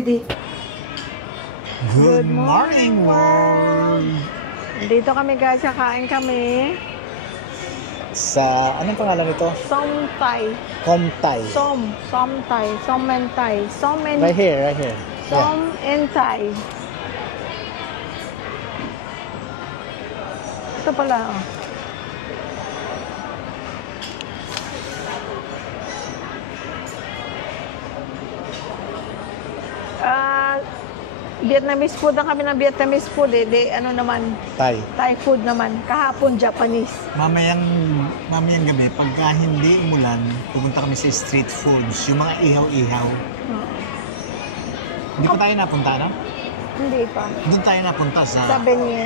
Didi. Good morning, world! Dito kami guys, kakain kami. Sa, anong pangalan nito? Somtay. Somtay. Somtay. Somentay. Right here, right here. Somentay. Ito pala, oh. Vietnamese food na kami ng Vietnamese food eh. Di, ano naman? Thai. Thai food naman. Kahapon, Japanese. Mamayang gabi, pagka hindi umulan, pupunta kami sa street foods, yung mga ihaw-ihaw. Hindi pa tayo napunta, no? Hindi pa. Doon tayo napunta sa... Sa Benye.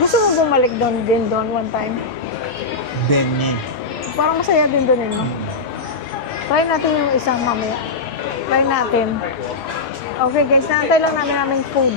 Gusto mo bumalik doon din doon one time? Benye. Parang masaya din doon eh, no? Try natin yung isang mamaya. Try natin. Okay guys, naantay lang namin aming food.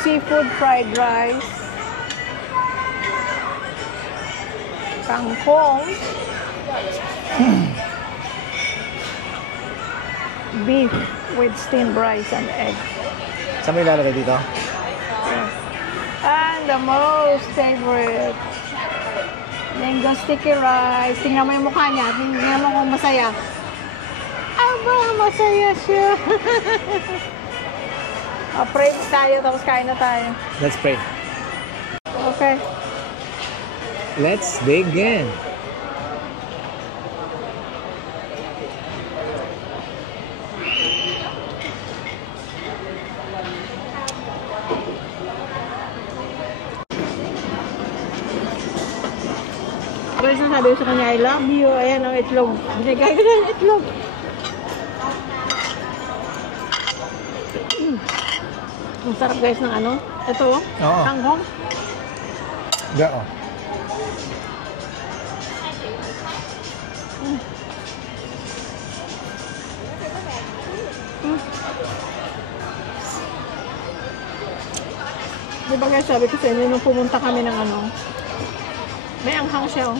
Seafood fried rice, kangkong, beef with steamed rice and eggs. Saan mo ilalagay dito? Yes. And the most favorite, mango sticky rice. Tingnan mo yung mukha niya. Tingnan mo kung masaya. Aba, masaya siya. Pray tayo, tapos kain na tayo. Let's pray. Okay. Let's begin. Guys, sabi ko sa kanya, I love you. Ayan ang itlog. Binigay ko na yung itlog. Ang sarap guys ng ano. Ito, Oo. kangkong. Yeah, oh. Di ba guys, sabi ko sa inyo, nung pumunta kami ng ano, may anghang siya, oh.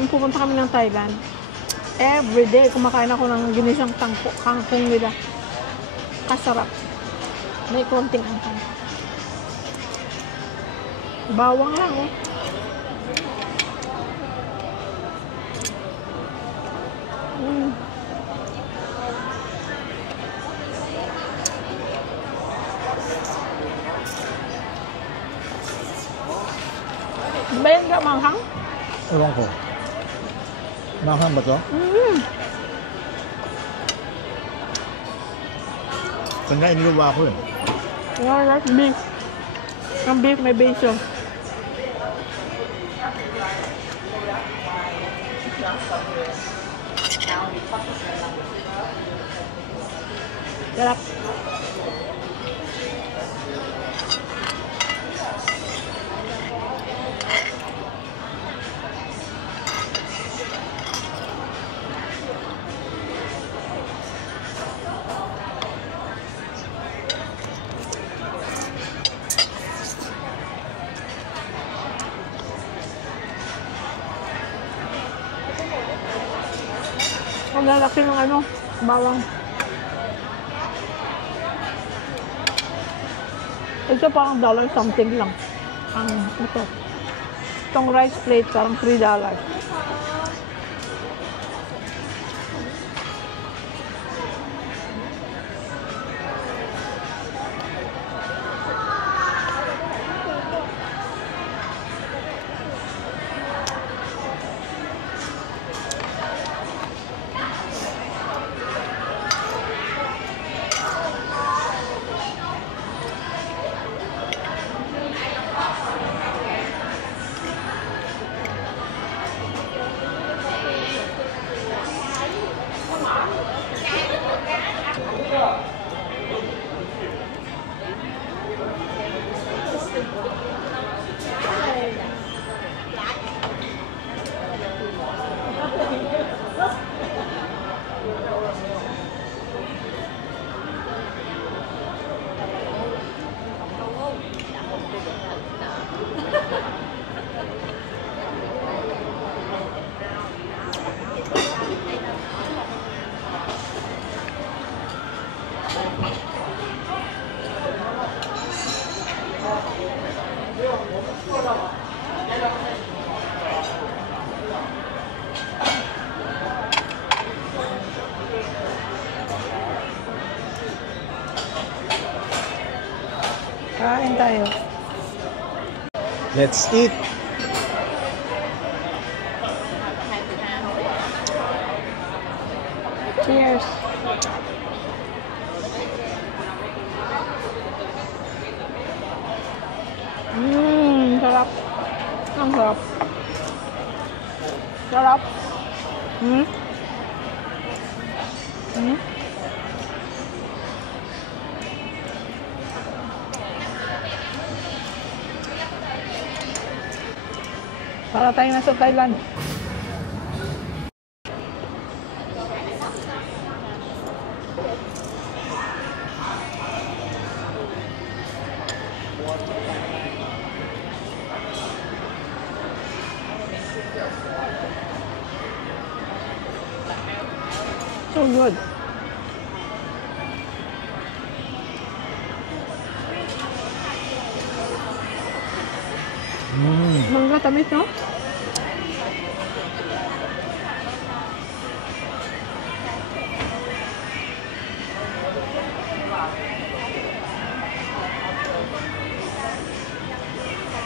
Nung pumunta kami ng Thailand, everyday kumakain ako ng ginisang kangkong nila. Kasarap. May konting anghang. Bawang lang, oh. Ba yan ka manghang? Ewan ko. Manghang ba to? Kanya iniluwa ko eh. Yeah, that's beef. Ang beef may beso. Sarap. Ang lalaki ng ano, bawang. Ito parang $1 something lang. Ang ito. Itong rice plate parang $3. Kain tayo. Let's eat. Cheers. Sarap. Ang sarap. Sarap. Para tayo nasa Thailand. So good. Mangga tamis, no?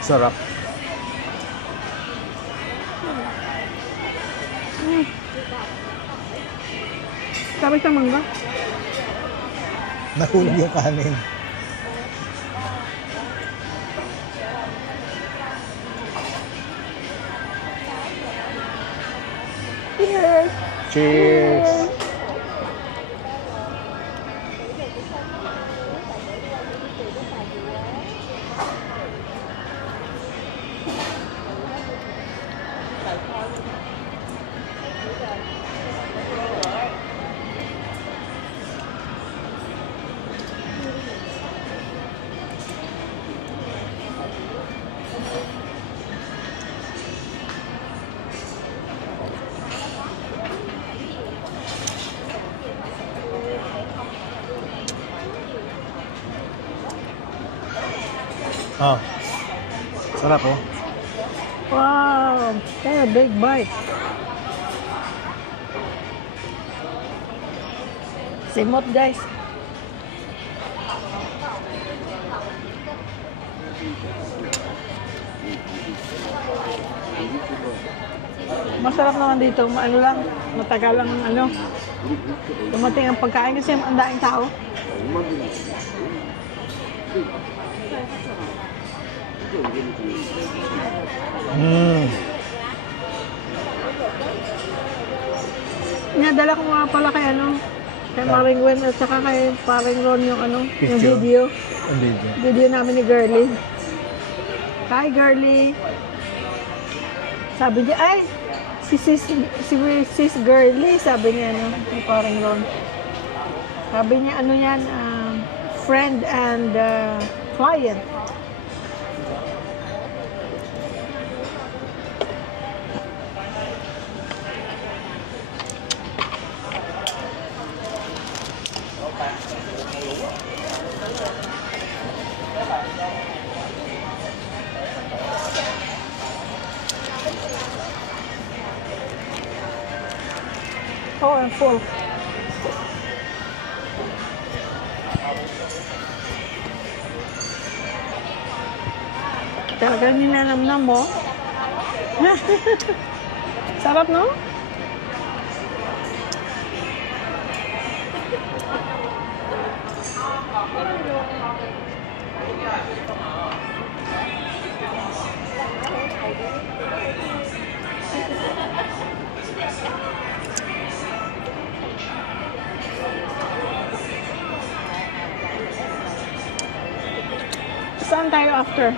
Sarap. Tamis ng mangga. Nahulog yung kanin. Cheers! Cheers! Oh. Sarap oh. Wow! Kaya big bite. Simot, guys. Masarap naman dito. Ano lang, matagal lang ang ano. Dumating ang pagkain kasi ang daing tao. Inadala ko nga pala kay ano, kay Maring Gwen at saka kay Paring Ron yung ano, yung Picture? video. Ang video. Video namin ni Girlie. Hi Girlie! Sabi niya, ay! Si sis Girlie, sabi niya ano, ni Paring Ron. Sabi niya ano yan, friend and client. Oh, I'm full. Talagang ninanamnam mo. Sarap, no? Saan tayo after?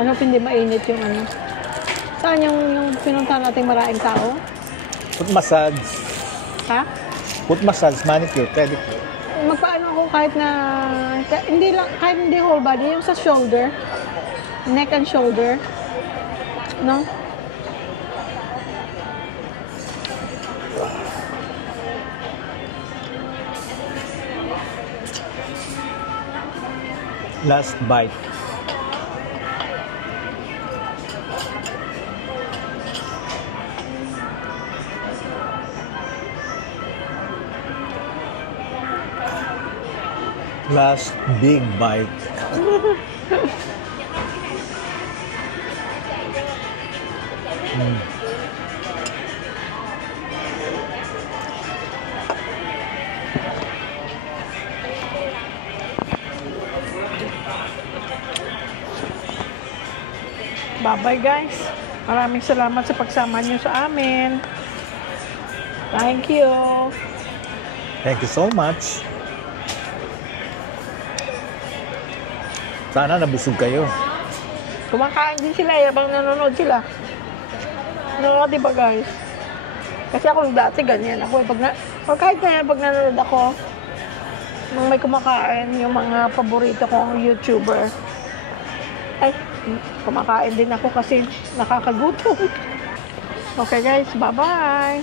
Ano, hindi mainit yung ano? Saan yung pinuntahan nating maraming tao? Foot massage. Ha? Foot massage, manicure, pedicure. Magpaano ako kahit na, hindi lang, kahit hindi whole body, yung sa shoulder, neck and shoulder, no? Last bite. Last big bite. Bye-bye guys. Maraming salamat sa pagsama niyo sa amin. Thank you. Thank you so much. Sana nabusog kayo. Kumakain din sila habang nanonood sila. No, di ba guys? Kasi ako dati ganyan ako. Kahit na pag nanonood ako, nung may kumakain, yung mga paborito kong YouTuber, ay, kumakain din ako kasi nakakagutom. Okay guys, bye-bye!